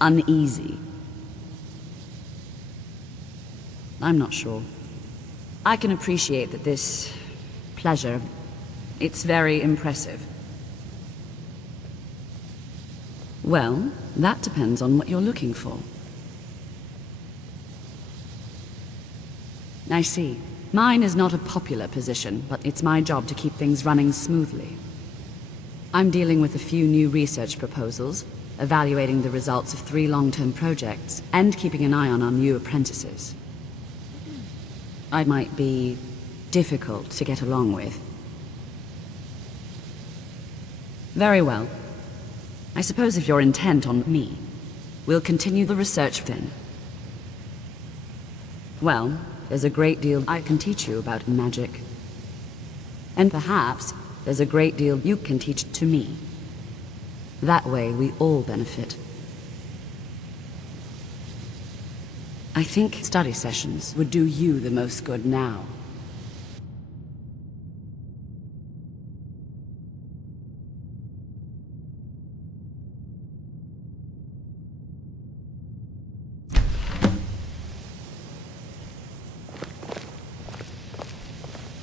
Uneasy? I'm not sure. I can appreciate that this pleasure, it's very impressive. Well, that depends on what you're looking for. I see. Mine is not a popular position, but it's my job to keep things running smoothly. I'm dealing with a few new research proposals, evaluating the results of 3 long-term projects, and keeping an eye on our new apprentices. I might be difficult to get along with. Very well. I suppose if you're intent on me, we'll continue the research then. Well, there's a great deal I can teach you about magic. And perhaps there's a great deal you can teach to me. That way we all benefit. I think study sessions would do you the most good now.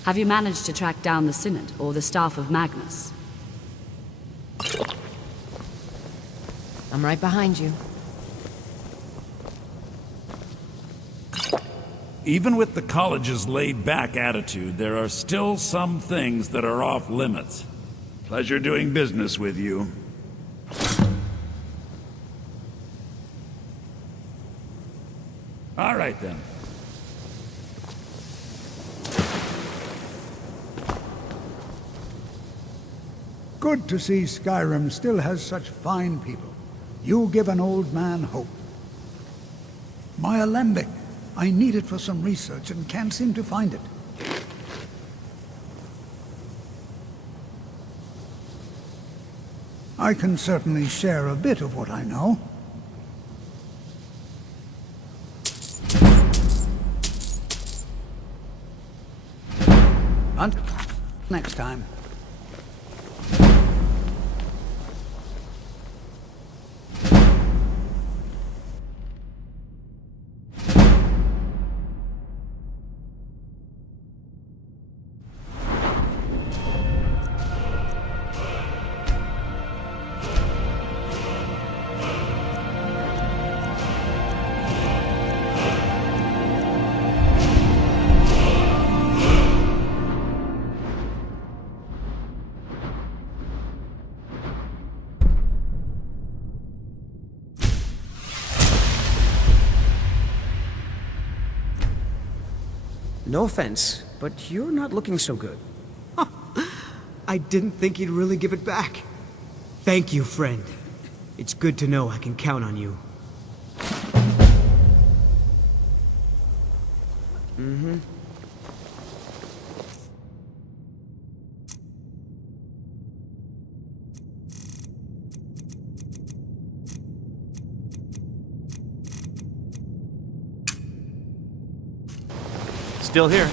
Have you managed to track down the Synod or the staff of Magnus? I'm right behind you. Even with the college's laid-back attitude, there are still some things that are off limits. Pleasure doing business with you. All right, then. Good to see Skyrim still has such fine people. You give an old man hope. My alembic. I need it for some research and can't seem to find it. I can certainly share a bit of what I know. Hunt next time. No offense, but you're not looking so good. I didn't think you'd really give it back. Thank you, friend. It's good to know I can count on you. Mm-hmm. Still here.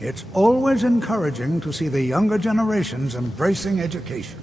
It's always encouraging to see the younger generations embracing education.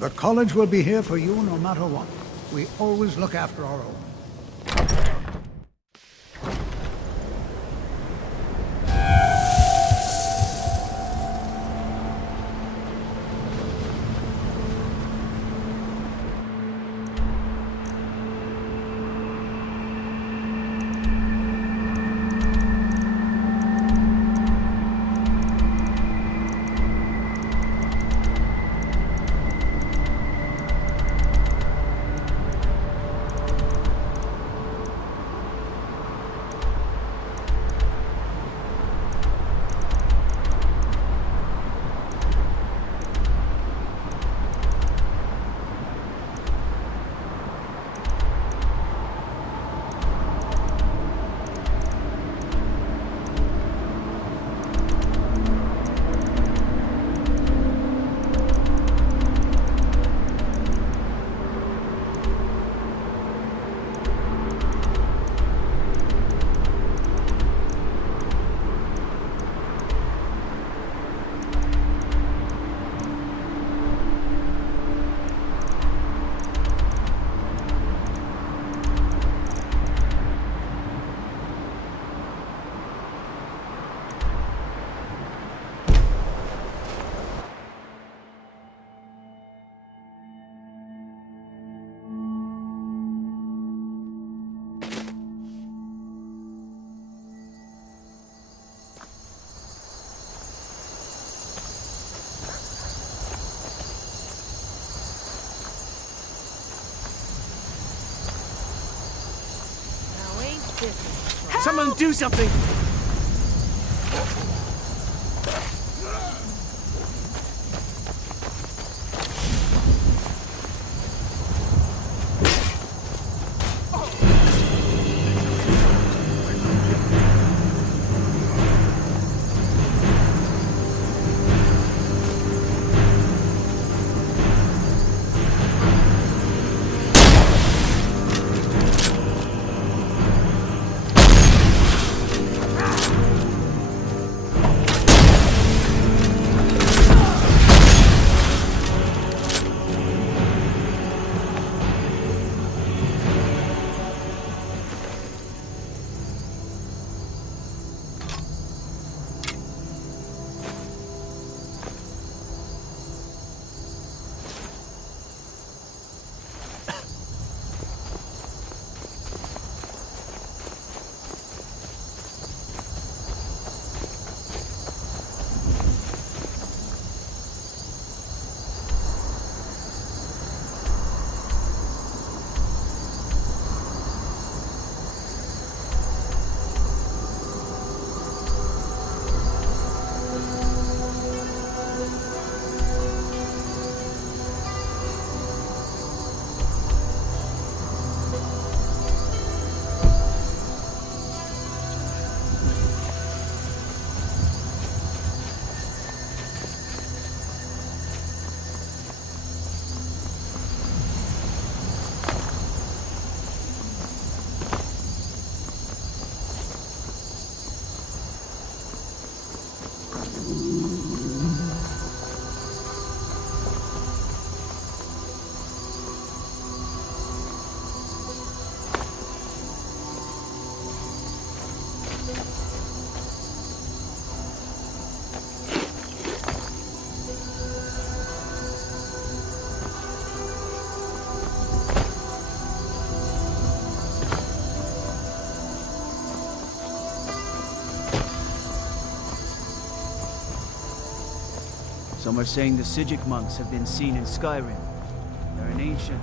The college will be here for you no matter what. We always look after our own. Someone do something! Some are saying the Sijic monks have been seen in Skyrim. They're an ancient...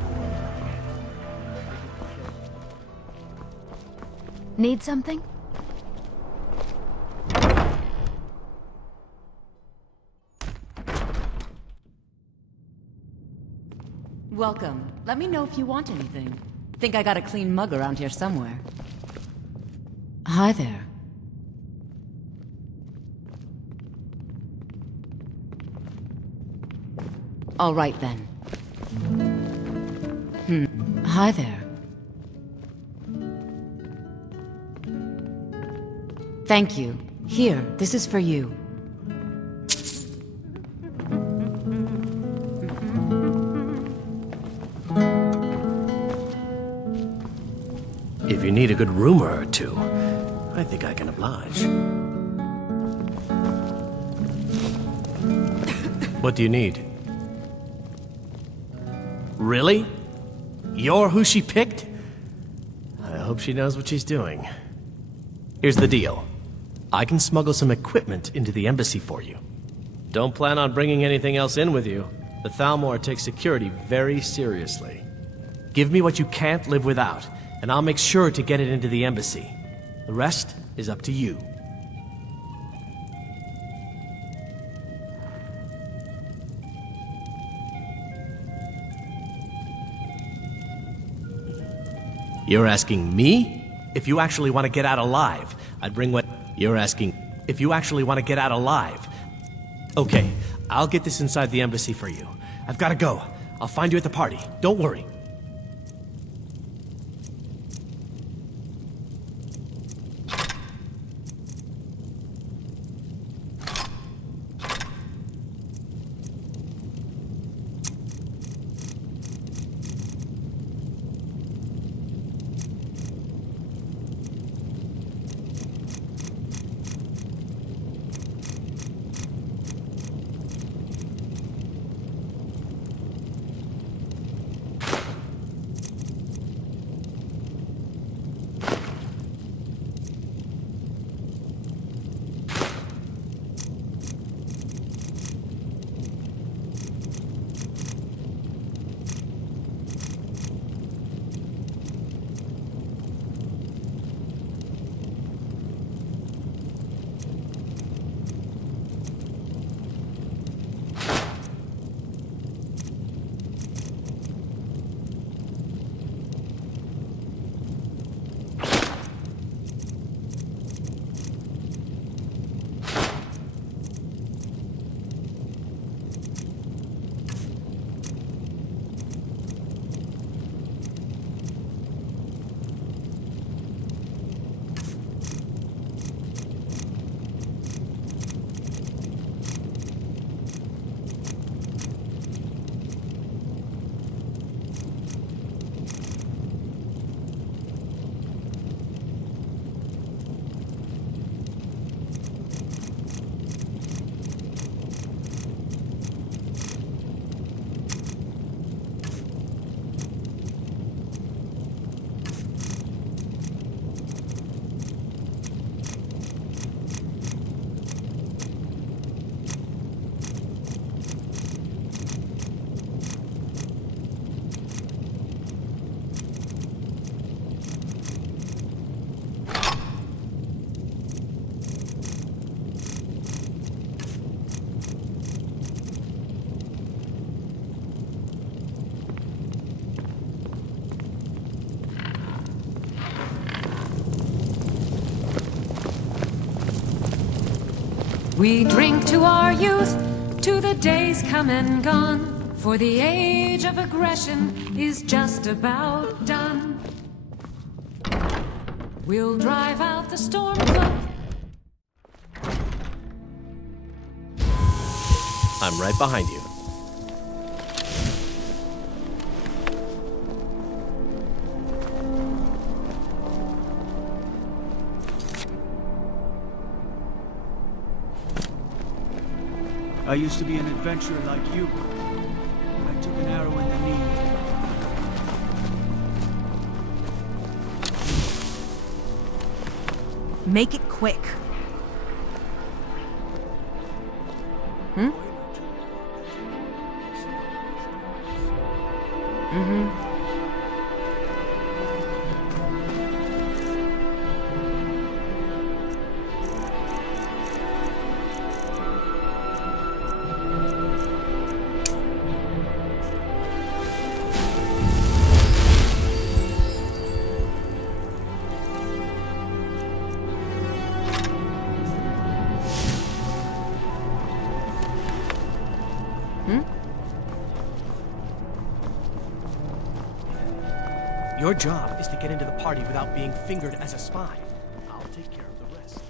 Need something? Welcome. Let me know if you want anything. Think I got a clean mug around here somewhere. Hi there. All right then. Hi there. Thank you. Here, this is for you. If you need a good rumor or two, I think I can oblige. What do you need? Really? You're who she picked? I hope she knows what she's doing. Here's the deal. I can smuggle some equipment into the embassy for you. Don't plan on bringing anything else in with you. The Thalmor takes security very seriously. Give me what you can't live without, and I'll make sure to get it into the embassy. The rest is up to you. You're asking me? If you actually want to get out alive, I'd bring what... You're asking... If you actually want to get out alive... Okay, I'll get this inside the embassy for you. I've got to go. I'll find you at the party. Don't worry. We drink to our youth, to the days come and gone, for the age of aggression is just about done. We'll drive out the storm cloud. I'm right behind you. I used to be an adventurer like you, but I took an arrow in the knee. Make it quick. Hmm? Mm-hmm. Your job is to get into the party without being fingered as a spy. I'll take care of the rest.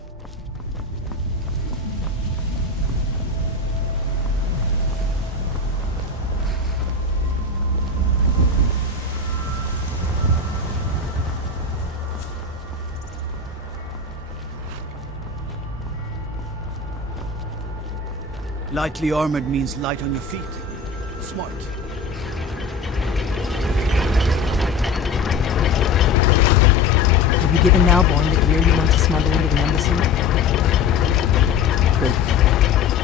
Lightly armored means light on your feet. Smart. Have you given Malborn the gear you want to smuggle into the embassy? Good.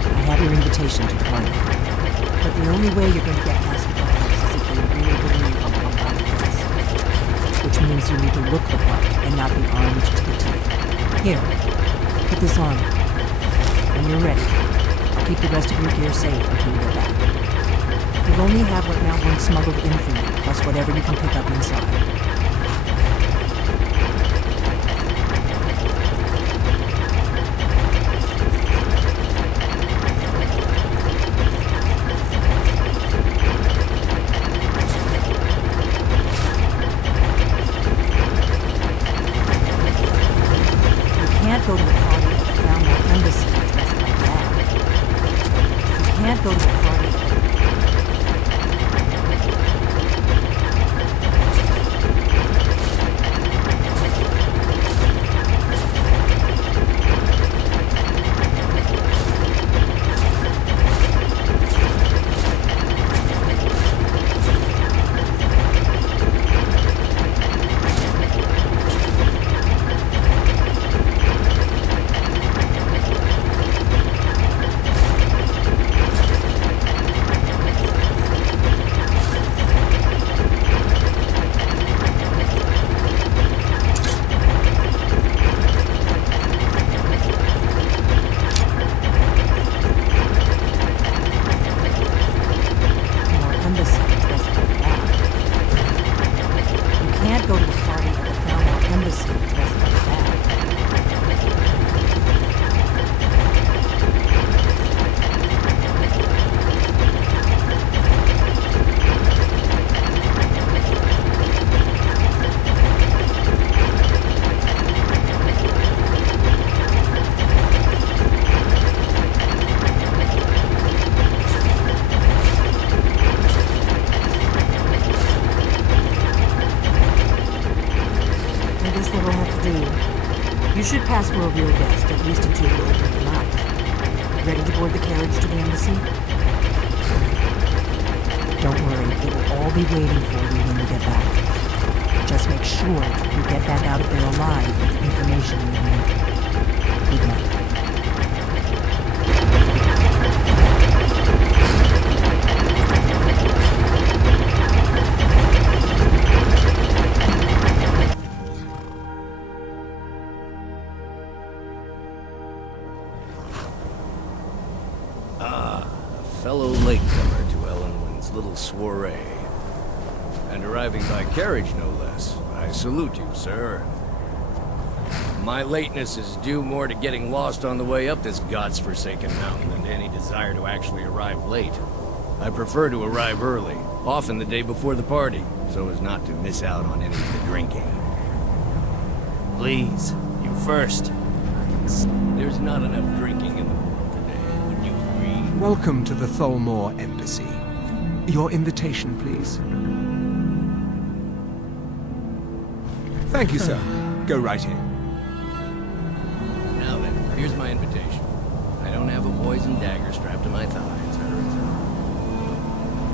I have your invitation to the party. But the only way you're going to get past the guards is if they really believe you can buy the guest. Which means you need to look the part and not be armed to the teeth. Here, put this on. When you're ready, I'll keep the rest of your gear safe until you get back. You'll only have what Malborn smuggled in for you, plus whatever you can pick up inside. Go to a party at the Crown Embassy dressed like that. You can't go to a party at the... You should pass for a real guest, at least until you open your mouth. Ready to board the carriage to the embassy? Don't worry, it will all be waiting for you when you get back. Just make sure you get back out of there alive with the information you need. Good luck. Fellow latecomer to Ellenwyn's little soiree. And arriving by carriage, no less. I salute you, sir. My lateness is due more to getting lost on the way up this god's-forsaken mountain than to any desire to actually arrive late. I prefer to arrive early, often the day before the party, so as not to miss out on any of the drinking. Please, you first. There's not enough drinking in the world today, would you agree? Welcome to the Tholmor Embassy. Your invitation, please. Thank you, sir. Go right in. Now then, here's my invitation. I don't have a poison dagger strapped to my thigh, etc., etc.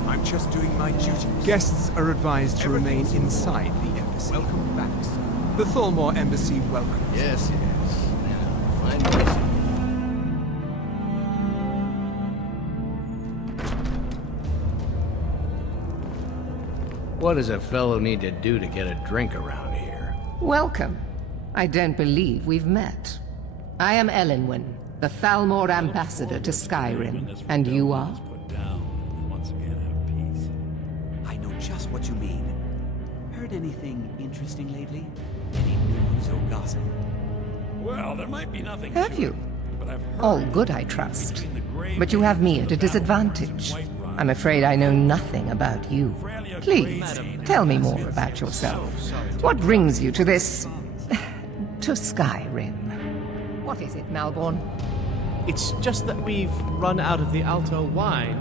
I'm just doing my duty. Guests are advised to remain inside the embassy. Welcome back, sir. The Tholmor Embassy welcomes. Yes, yes. Now, find me. What does a fellow need to do to get a drink around here? Welcome. I don't believe we've met. I am Elenwen, the Thalmor ambassador to Skyrim, and you are? I know just what you mean. Heard anything interesting lately? Any news or gossip? Well, there might be nothing Have to you? it, but I've heard All good, I trust. But you have me at a disadvantage. I'm afraid I know nothing about you. Please, tell me more about yourself. What brings you to this... to Skyrim? What is it, Malborn? It's just that we've run out of the Alto wine.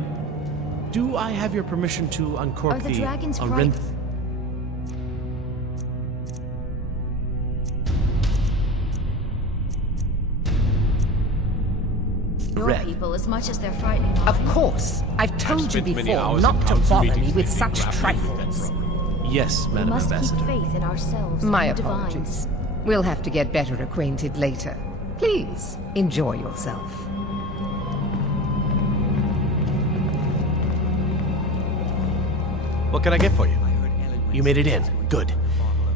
Do I have your permission to uncork Are the dragons Orinth? Your people as much as they're frightening. Of course. I've told you before not to bother me with such trifles. Yes, We Madam must Ambassador. keep faith in ourselves My and the apologies. divines. We'll have to get better acquainted later. Please, enjoy yourself. What can I get for you? You made it in. Good.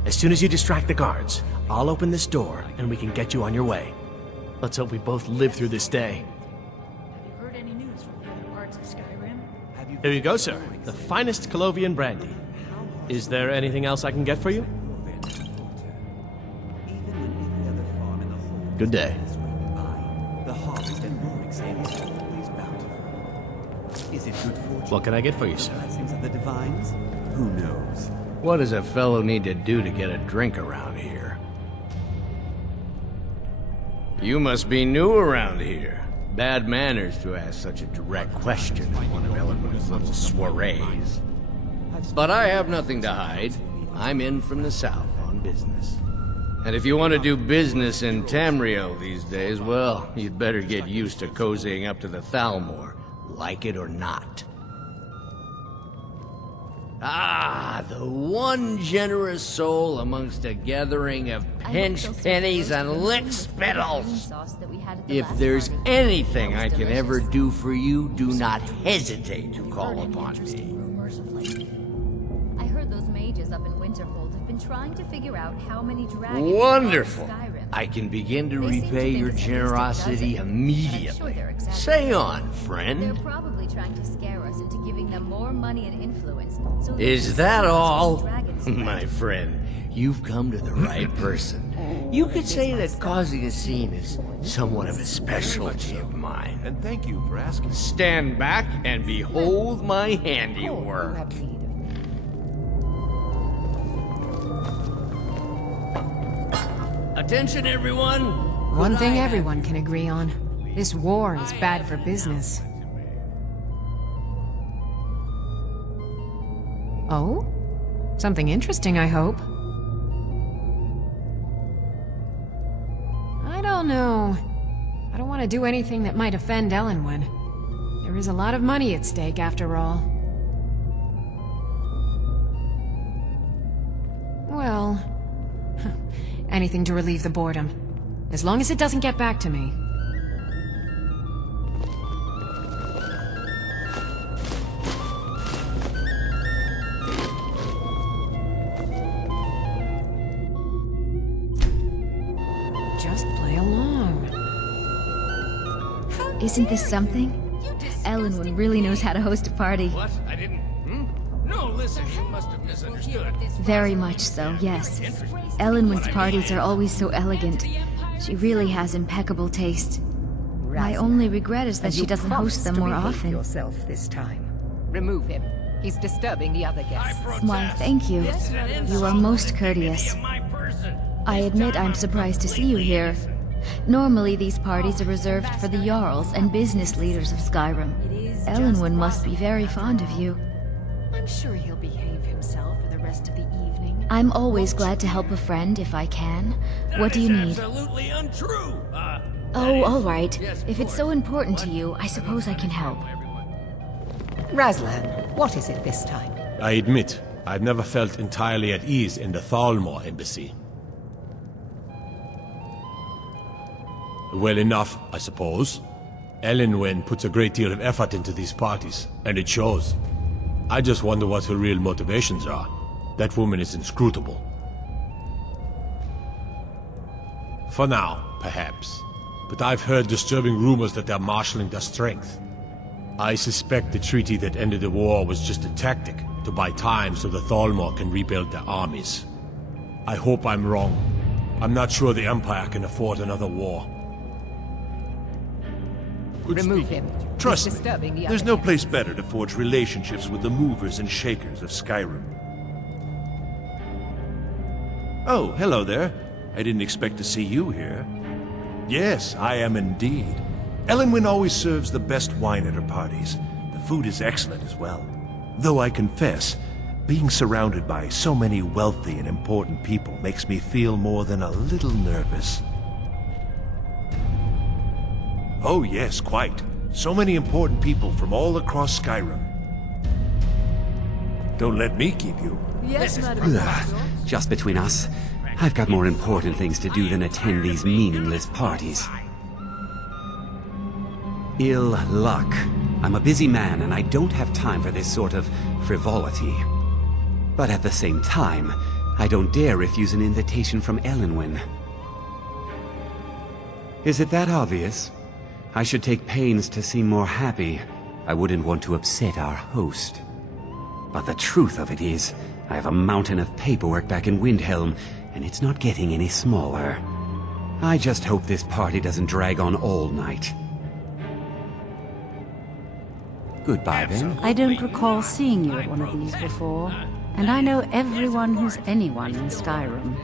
As soon as you distract the guards, I'll open this door and we can get you on your way. Let's hope we both live through this day. Have you heard any news from the other parts of Skyrim? Here you go, sir. The finest Colovian brandy. Is there anything else I can get for you? Good day. The harvest and Rorik's is always bountiful. Is it good fortune? What can I get for you, sir? Blessings of the divines? Who knows? What does a fellow need to do to get a drink around here? You must be new around here. Bad manners to ask such a direct question at one of Elenwen's little soirees. But I have nothing to hide. I'm in from the south on business. And if you want to do business in Tamriel these days, well, you'd better get used to cozying up to the Thalmor, like it or not. Ah, the one generous soul amongst a gathering of pinched pennies and lick spittles. If there's anything I can ever do for you, do not hesitate to call upon me. I heard those mages up in Winterhold have been trying to figure out how many dragons Wonderful. there are in Skyrim. I can begin to They seem to repay think your it's at least a generosity dozen. immediately. I'm sure they're exaggerating. Say on, They're friend. probably trying to scare us into giving them more money and influence. So they Is can that sell us all? dragons My friend, you've come to the right person. You could say that causing a scene is somewhat of a specialty of mine. And thank you for asking. Stand back and behold my You handiwork. have need of me. Attention, everyone! One thing everyone can agree on. This war is bad for business. Oh? Something interesting, I hope. I don't know. I don't want to do anything that might offend Elenwen. There is a lot of money at stake, after all. Well... anything to relieve the boredom. As long as it doesn't get back to me. Just play along. Isn't this something? Elenwen really knows how to host a party. What? I didn't... No, listen, you must have misunderstood. Very much so, yes. Elenwen's parties are always so elegant. She really has impeccable taste. My only regret is that she doesn't host them more often. Yourself this time. Remove him. He's disturbing the other guests. Why, thank you. You are most courteous. I admit I'm surprised to see you here. Normally these parties are reserved for the Jarls and business leaders of Skyrim. Elenwen must be very fond of you. I'm sure he'll behave himself for the rest of the evening. I'm always glad to help a friend if I can. What do you need? Absolutely untrue. Oh, all right. If it's so important to you, I suppose I can help. Razlan, what is it this time? I admit, I've never felt entirely at ease in the Thalmor embassy. Well enough, I suppose. Elenwen puts a great deal of effort into these parties, and it shows. I just wonder what her real motivations are. That woman is inscrutable. For now, perhaps. But I've heard disturbing rumors that they're marshalling their strength. I suspect the treaty that ended the war was just a tactic to buy time so the Thalmor can rebuild their armies. I hope I'm wrong. I'm not sure the Empire can afford another war. Remove him. Trust me, there's no place better to forge relationships with the movers and shakers of Skyrim. Oh, hello there. I didn't expect to see you here. Yes, I am indeed. Elenwen always serves the best wine at her parties. The food is excellent as well. Though I confess, being surrounded by so many wealthy and important people makes me feel more than a little nervous. Oh yes, quite. So many important people from all across Skyrim. Don't let me keep you. Yes, madam. Just between us, I've got more important things to do than attend these meaningless parties. Ill luck. I'm a busy man and I don't have time for this sort of frivolity. But at the same time, I don't dare refuse an invitation from Elenwen. Is it that obvious? I should take pains to seem more happy. I wouldn't want to upset our host. But the truth of it is, I have a mountain of paperwork back in Windhelm, and it's not getting any smaller. I just hope this party doesn't drag on all night. Goodbye, then. I don't recall seeing you at one of these before, and I know everyone who's anyone in Skyrim.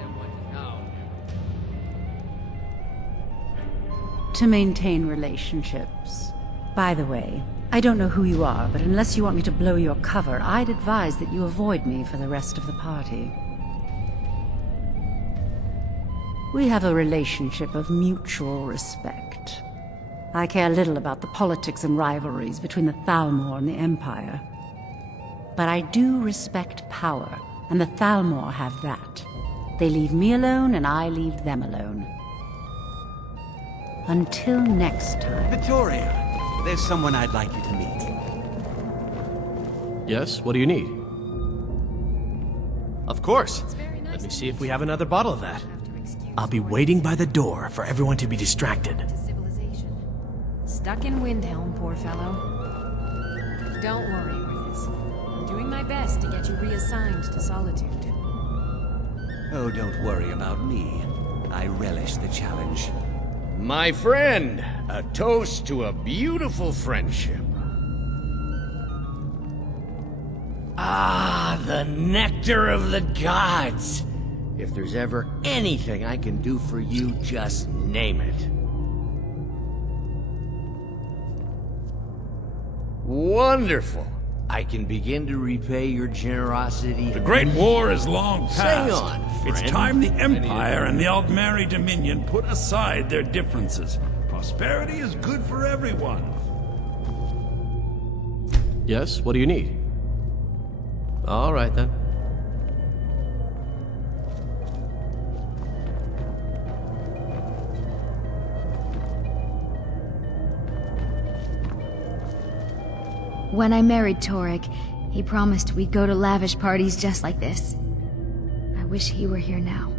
To maintain relationships. By the way, I don't know who you are, but unless you want me to blow your cover, I'd advise that you avoid me for the rest of the party. We have a relationship of mutual respect. I care little about the politics and rivalries between the Thalmor and the Empire. But I do respect power, and the Thalmor have that. They leave me alone, and I leave them alone. Until next time. Victoria, there's someone I'd like you to meet. Yes, what do you need? Of course. Let me see if we have another bottle of that. I'll be waiting by the door for everyone to be distracted. Stuck in Windhelm, poor fellow. Don't worry, Riz. I'm doing my best to get you reassigned to Solitude. Oh, don't worry about me. I relish the challenge. My friend, a toast to a beautiful friendship. Ah, the nectar of the gods. If there's ever anything I can do for you, just name it. Wonderful. I can begin to repay your generosity. The Great War is long past. Say on, friend. It's time the Empire and the Aldmeri Dominion put aside their differences. Prosperity is good for everyone. Yes, what do you need? All right, then. When I married Torek, he promised we'd go to lavish parties just like this. I wish he were here now.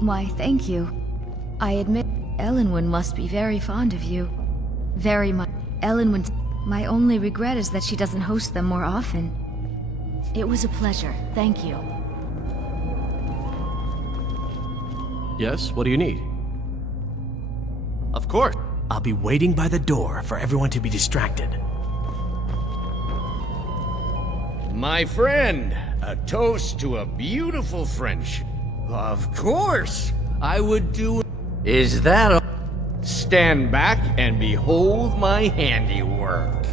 Why, thank you. I admit Elenwen must be very fond of you. Very much. Ellen would... My only regret is that she doesn't host them more often. It was a pleasure. Thank you. Yes, what do you need? Of course. I'll be waiting by the door for everyone to be distracted. My friend, a toast to a beautiful friendship. Of course, I would do... Is that a... Stand back and behold my handiwork.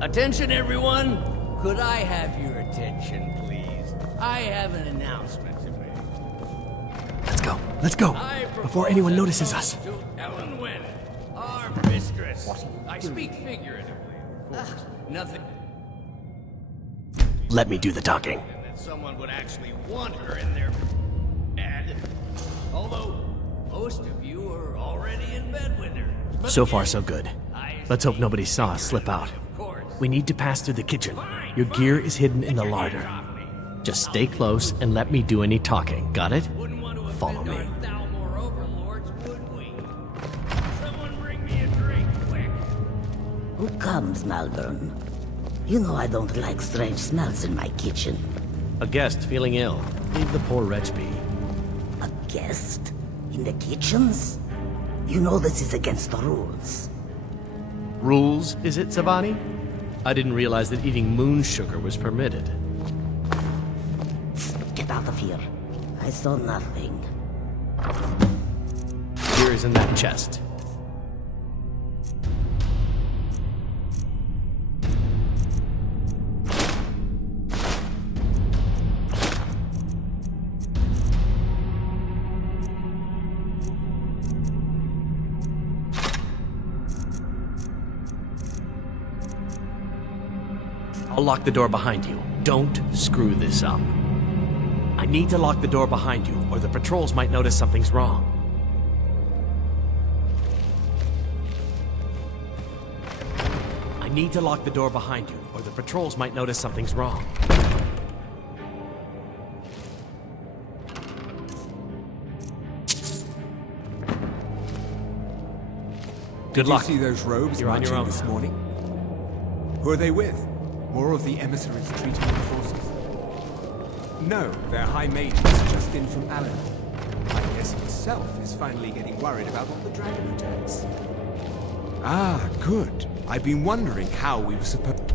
Attention, everyone. Could I have your attention, please? I have an announcement to make. Let's go, before anyone notices us. To Ellen Wynn, our mistress. I speak figuratively, of course. Nothing... Let me do the talking. And that someone would actually want her in their bed. Although, most of you are already in bed with her. But So far, so good. Let's hope nobody saw us slip out. We need to pass through the kitchen. Your gear is hidden in the larder. Just stay close and let me do any talking. Got it? Follow me. Who comes, Malvern? You know I don't like strange smells in my kitchen. A guest feeling ill. Leave the poor wretch be. A guest? In the kitchens? You know this is against the rules. Rules, is it, Savani? I didn't realize that eating moon sugar was permitted. Get out of here. I saw nothing. Gear is in that chest. I'll lock the door behind you. Don't screw this up. I need to lock the door behind you, or the patrols might notice something's wrong. I need to lock the door behind you, or the patrols might notice something's wrong. Good luck. Did you see those robes You're on your marching own this now. morning? Who are they with? More of the emissaries treating the forces? No, they're high mages just in from Alan. I guess himself is finally getting worried about all the dragon attacks. Ah, good. I've been wondering how we were supposed...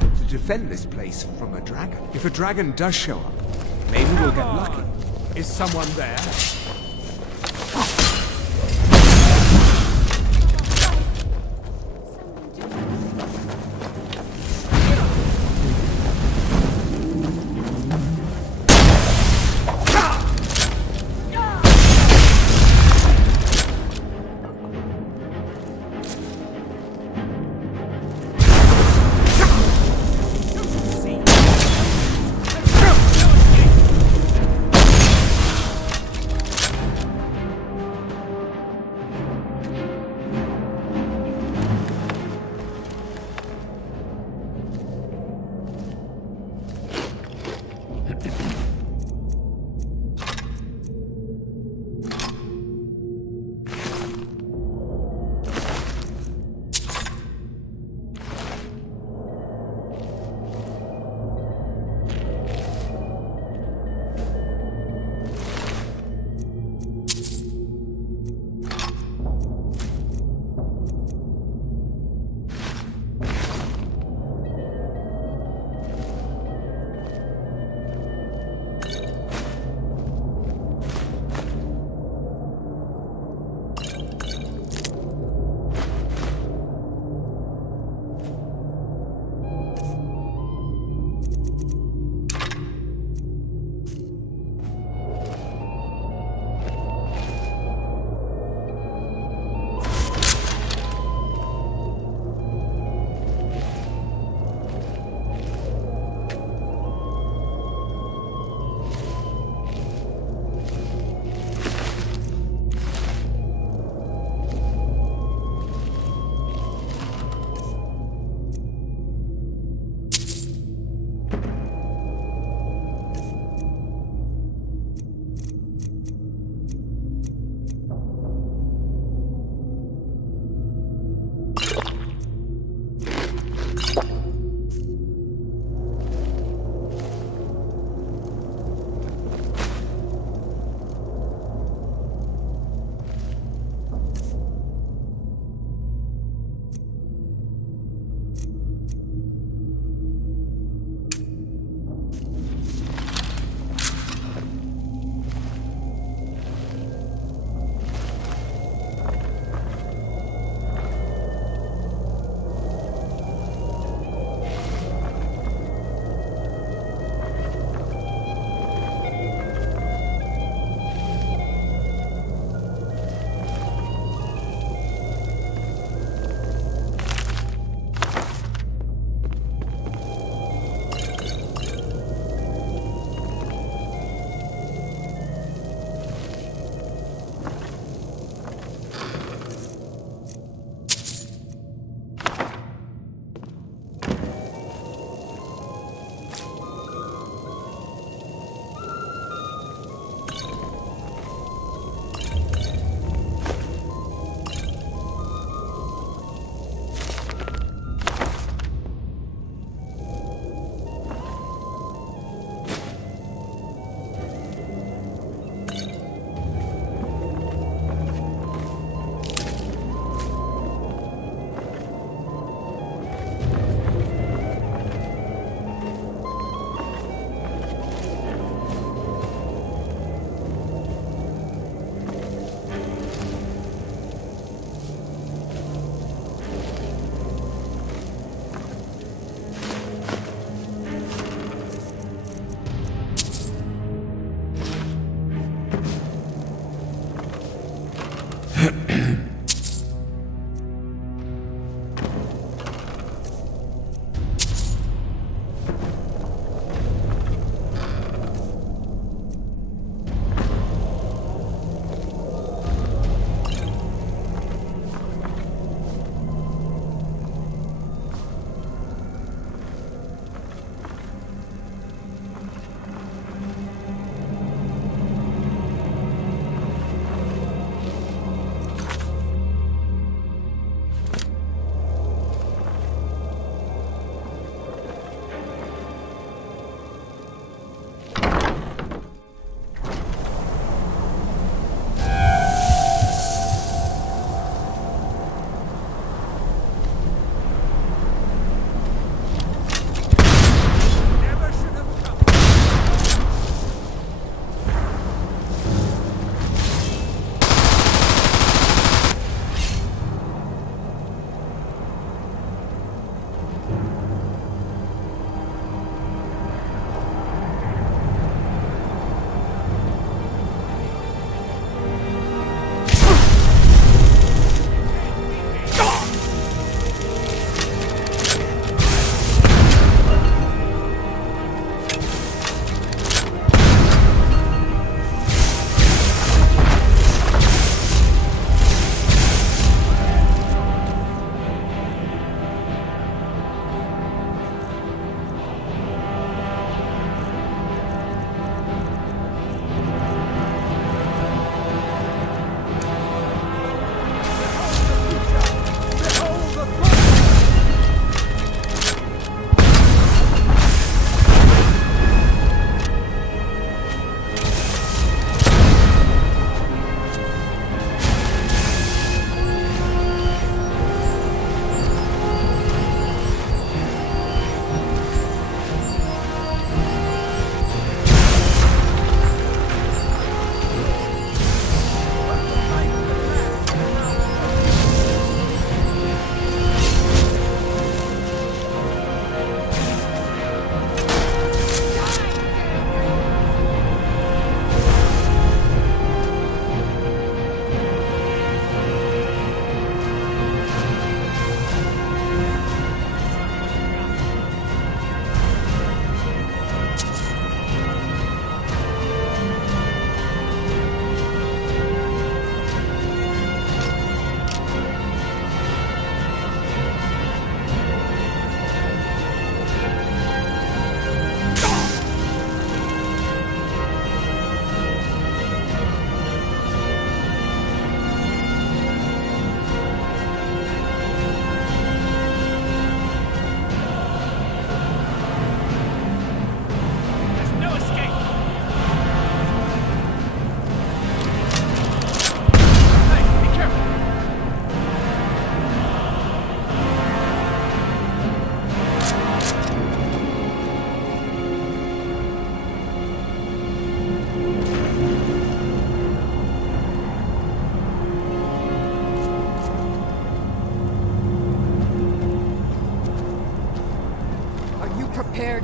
to defend this place from a dragon. If a dragon does show up, maybe we'll get lucky. Is someone there?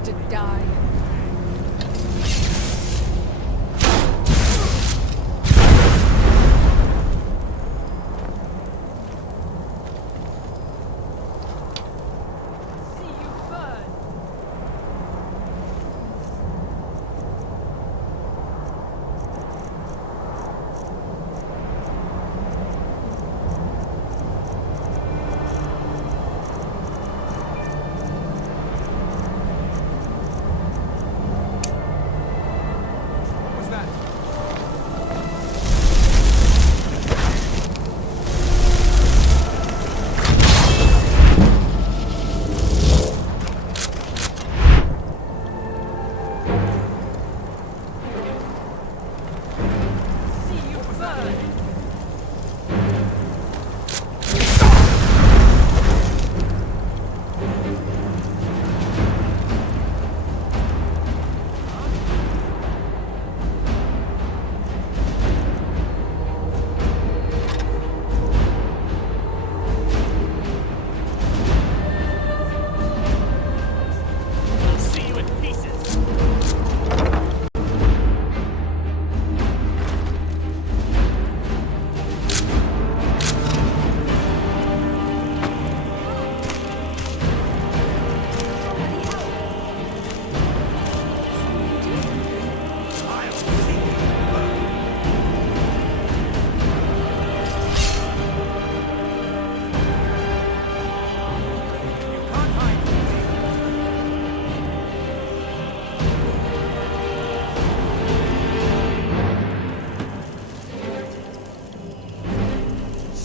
deserve to die.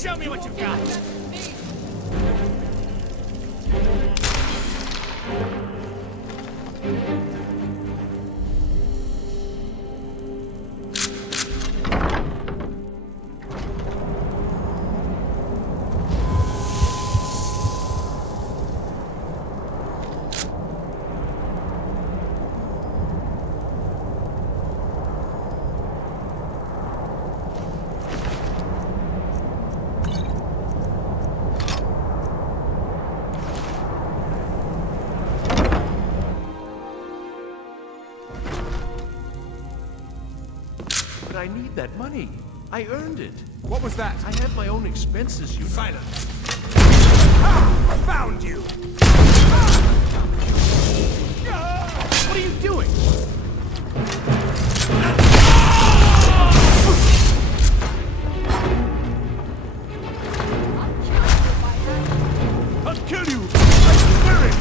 Show me what you've got! I need that money. I earned it. What was that? I have my own expenses, you know. Silence! Ha! Found you! What are you doing? I'll kill you! I swear it!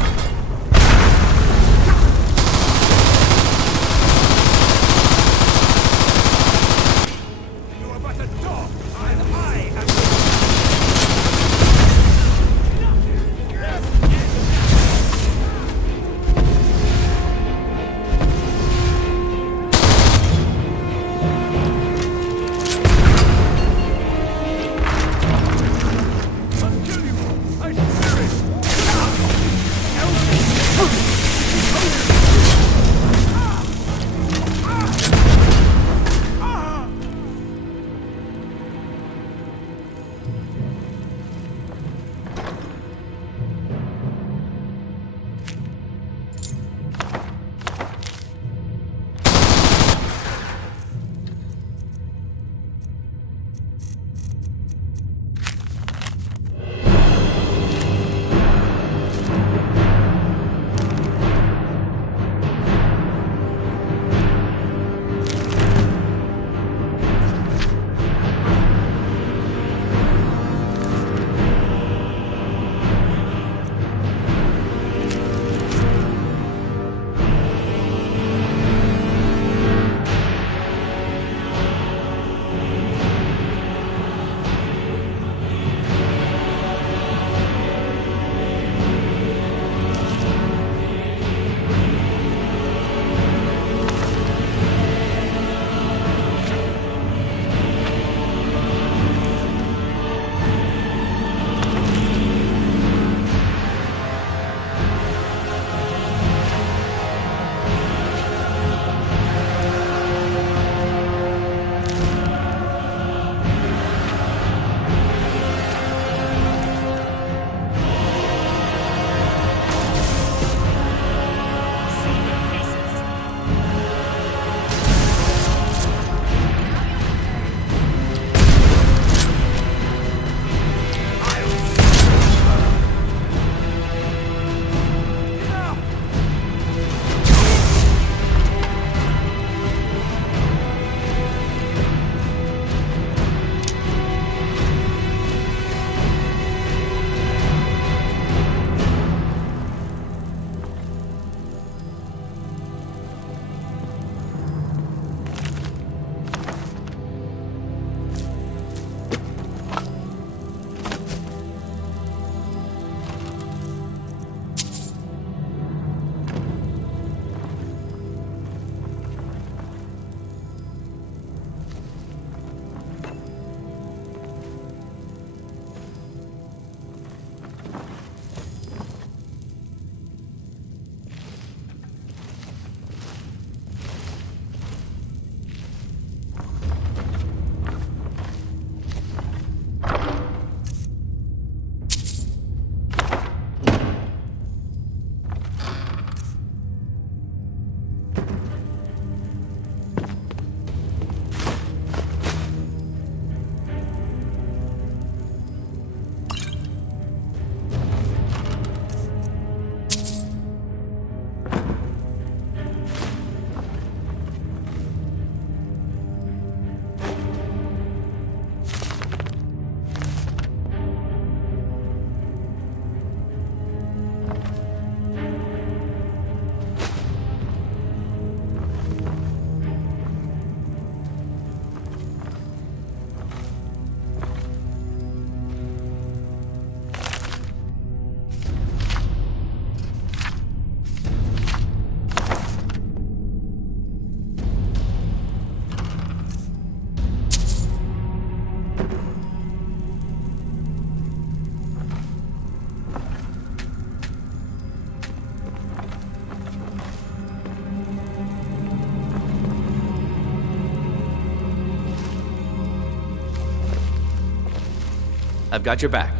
I've got your back.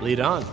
Lead on.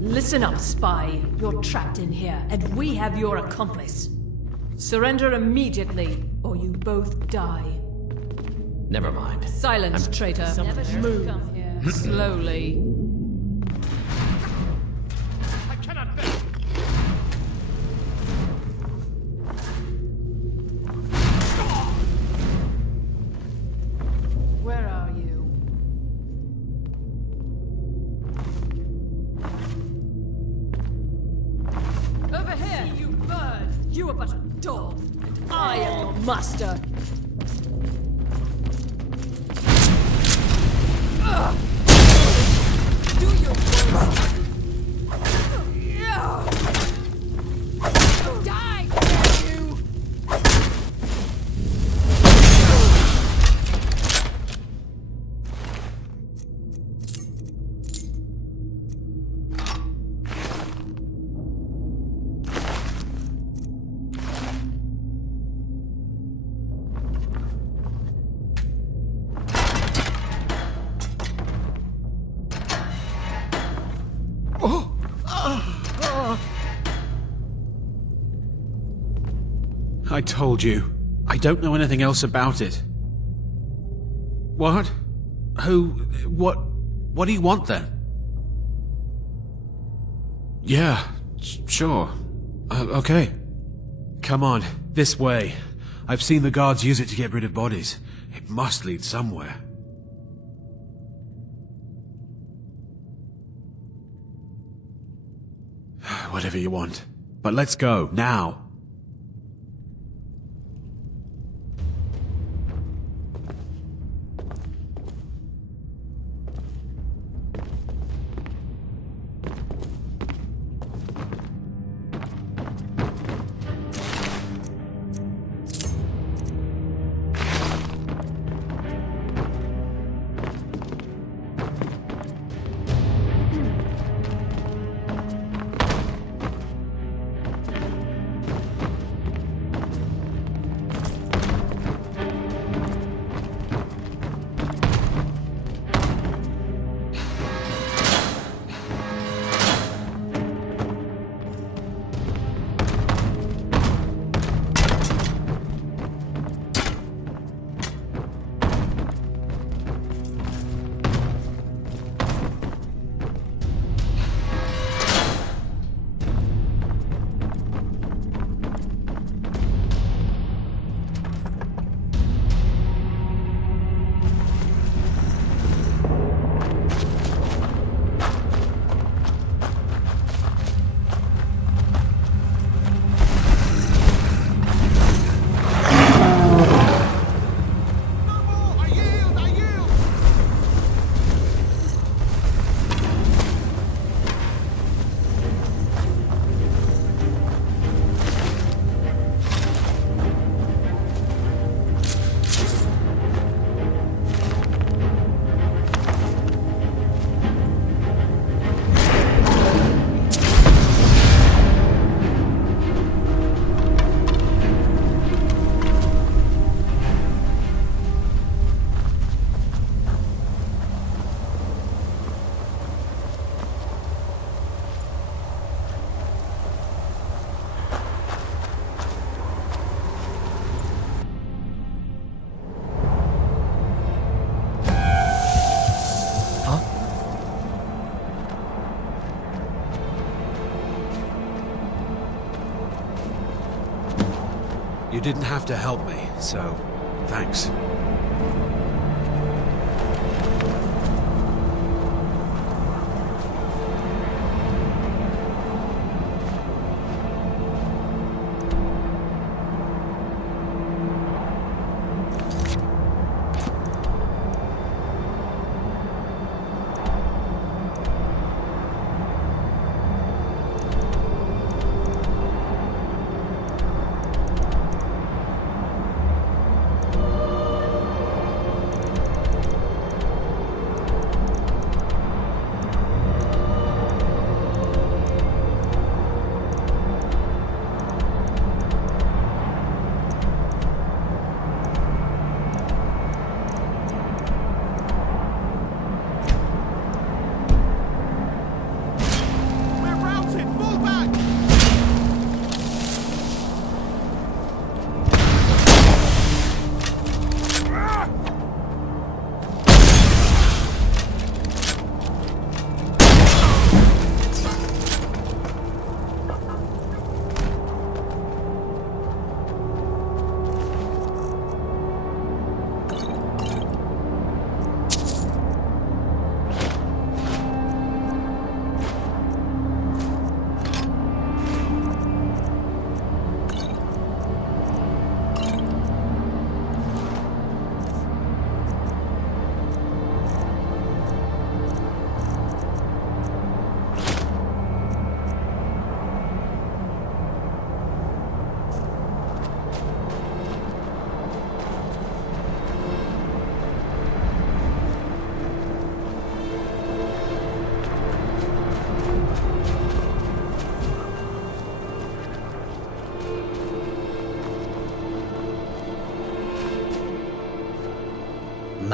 Listen up, spy. You're trapped in here, and we have your accomplice. Surrender immediately, or you both die. Never mind. Silence, traitor. Move. Slowly. I cannot bear. Where are you? Over here! See you bird! You are but a dog, and I am your master! Do your worst! Die, damn you! I told you. I don't know anything else about it. What? Who? What do you want then? Yeah, sure. Okay. Come on, this way. I've seen the guards use it to get rid of bodies. It must lead somewhere. Whatever you want. But let's go, now. You didn't have to help me, so thanks.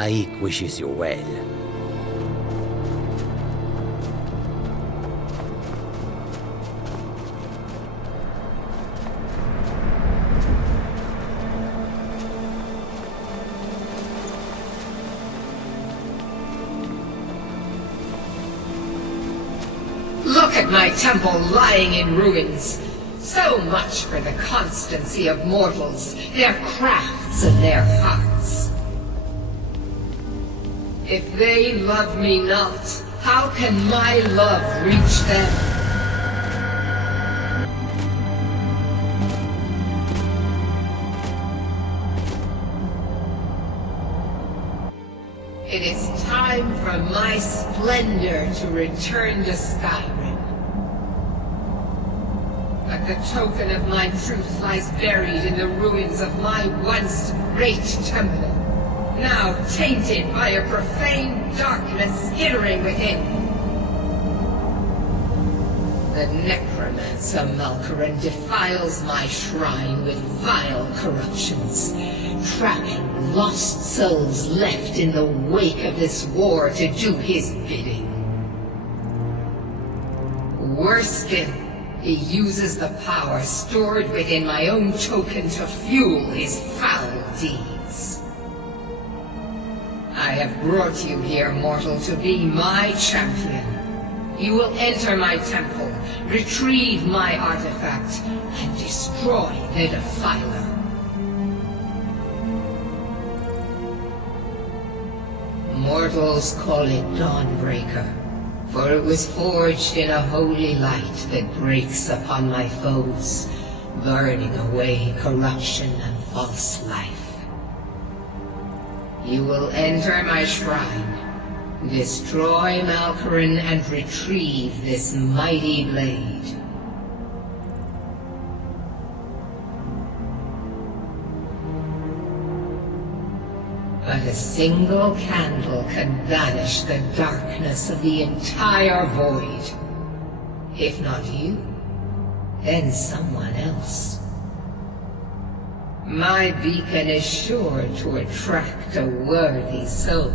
Raik wishes you well. Look at my temple lying in ruins. So much for the constancy of mortals, their crafts and their hearts. If they love me not, how can my love reach them? It is time for my splendor to return to Skyrim. But the token of my truth lies buried in the ruins of my once great temple, now tainted by a profane darkness skittering within. The necromancer Malkaran defiles my shrine with vile corruptions, trapping lost souls left in the wake of this war to do his bidding. Worse still, he uses the power stored within my own token to fuel his foul deeds. I have brought you here, mortal, to be my champion. You will enter my temple, retrieve my artifact, and destroy the Defiler. Mortals call it Dawnbreaker, for it was forged in a holy light that breaks upon my foes, burning away corruption and false life. You will enter my shrine, destroy Malkaran, and retrieve this mighty blade. But a single candle can banish the darkness of the entire void. If not you, then someone else. My beacon is sure to attract a worthy soul.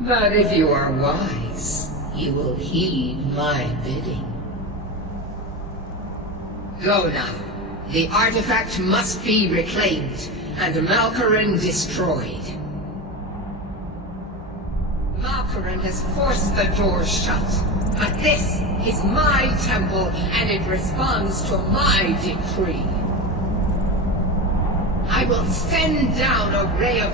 But if you are wise, you will heed my bidding. Go now. The artifact must be reclaimed, and Malkaran destroyed. Malkaran has forced the doors shut, but this is my temple, and it responds to my decree. I will send down a ray of